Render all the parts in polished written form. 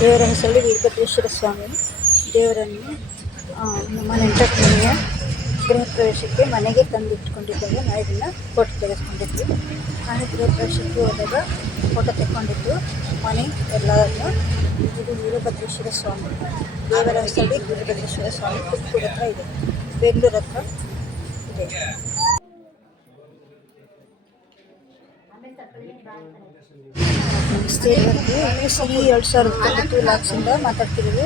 ದೇವರ ಹೆಸರಲ್ಲಿ ವೀರಭದ್ರೇಶ್ವರ ಸ್ವಾಮಿ ದೇವರನ್ನು ನಮ್ಮ ನೆಂಟರ ಮನೆಯ ಗೃಹ ಪ್ರವೇಶಕ್ಕೆ ಮನೆಗೆ ತಂದಿಟ್ಕೊಂಡಿದ್ದಾಗ ನಾವು ಇದನ್ನು ಫೋಟೋ ತೆಗೆದುಕೊಂಡಿದ್ವಿ. ನಾನು ಗೃಹ ಪ್ರವೇಶಕ್ಕೆ ಹೋದಾಗ ಫೋಟೋ ತೆಕ್ಕೊಂಡಿದ್ದು ಮನೆ ಎಲ್ಲವನ್ನು. ಇದು ವೀರಭದ್ರೇಶ್ವರ ಸ್ವಾಮಿ ದೇವರ ಹೆಸರಲ್ಲಿ ವೀರಭದ್ರೇಶ್ವರ ಸ್ವಾಮಿ ತುಮಕೂರು ಹತ್ರ ಇದೆ, ಬೆಂಗಳೂರು ಹತ್ರ ಇದೆ. ನಮಸ್ತೆ, ಎಲ್ಲರಿಗೂ ಶ್ರೀ 2019 ಲಾಕ್ಸಿಂದ ಮಾತಾಡ್ತಿದ್ದೀವಿ.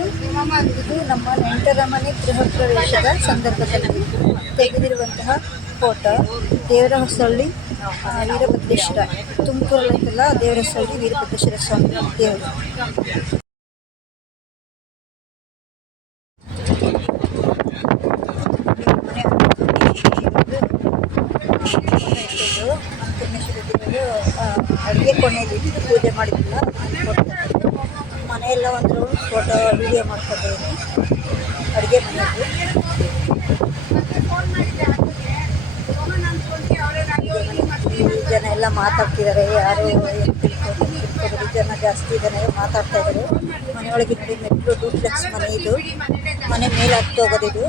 ಇದು ನಮ್ಮ ನೆಂಟರ ಮನೆ ಗೃಹ ಪ್ರವೇಶದ ಸಂದರ್ಭದಲ್ಲಿ ತೆಗೆದಿರುವಂತಹ ಫೋಟೋ. ದೇವರ ಹೆಸರಲ್ಲಿ ವೀರಭದ್ರೇಶ್ವರ, ತುಮಕೂರಲ್ಲಿದ್ದಲ್ಲ ದೇವರ ಹೆಸರಲ್ಲಿ ವೀರಭದ್ರೇಶ್ವರ ಸ್ವಾಮಿ ದೇವರು. ಅಡುಗೆ ಕೋಣೆಯಲ್ಲಿ ಪೂಜೆ ಮಾಡಿದ್ದಿಲ್ಲ, ಮನೆಯೆಲ್ಲ ಒಂದು ಫೋಟೋ ವಿಡಿಯೋ ಮಾಡ್ಕೊಂಡಿದ್ದೀನಿ. ಅಡುಗೆ ಮನೆಯಲ್ಲಿ ಜನ ಎಲ್ಲ ಮಾತಾಡ್ತಿದ್ದಾರೆ, ಯಾರು ತಿಳ್ಕೊಂಡು ಜನ ಜಾಸ್ತಿ ಜನ ಮಾತಾಡ್ತಾ ಇದ್ದಾರೆ. ಮನೆಯೊಳಗೆ ಮೆಟ್ಲು ಡೂಪ್ಲೆಕ್ಸ್ ಮನೆ, ಇದು ಮನೆ ಮೇಲೆ ಹತ್ತು ಹೋಗೋದಿದು.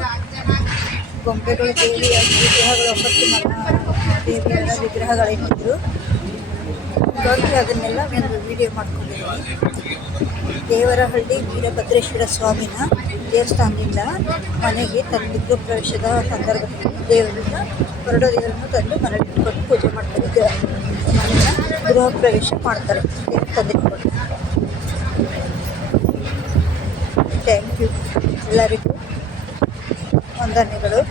ಗೊಂಬೆಗಳು, ದೇವಿಯ ವಿಗ್ರಹಗಳು, 9 ದೇವಿಯರ ವಿಗ್ರಹಗಳೇನಿದ್ರು ಹಾಗಾಗಿ ಅದನ್ನೆಲ್ಲ ಒಂದು ವಿಡಿಯೋ ಮಾಡ್ಕೊಂಡಿದ್ದೀನಿ. ದೇವರಹಳ್ಳಿ ವೀರಭದ್ರೇಶ್ವರ ಸ್ವಾಮಿನ ದೇವಸ್ಥಾನದಿಂದ ಮನೆಗೆ ತಂದು ಗೃಹ ಪ್ರವೇಶದ ಸಂದರ್ಭದಲ್ಲಿ ದೇವರನ್ನು ಹೊರಡೋ ದೇವರನ್ನು ತಂದು ಮನೆಗೆ ಇಟ್ಕೊಂಡು ಪೂಜೆ ಮಾಡ್ತಾರೆ. ಮನೆಯ ಗೃಹ ಪ್ರವೇಶ ಮಾಡ್ತಾರೆ ದೇವರು ತಂದಿಟ್ಕೊಂಡು. ಥ್ಯಾಂಕ್ ಯು, ಎಲ್ಲರಿಗೂ ವಂದನೆಗಳು.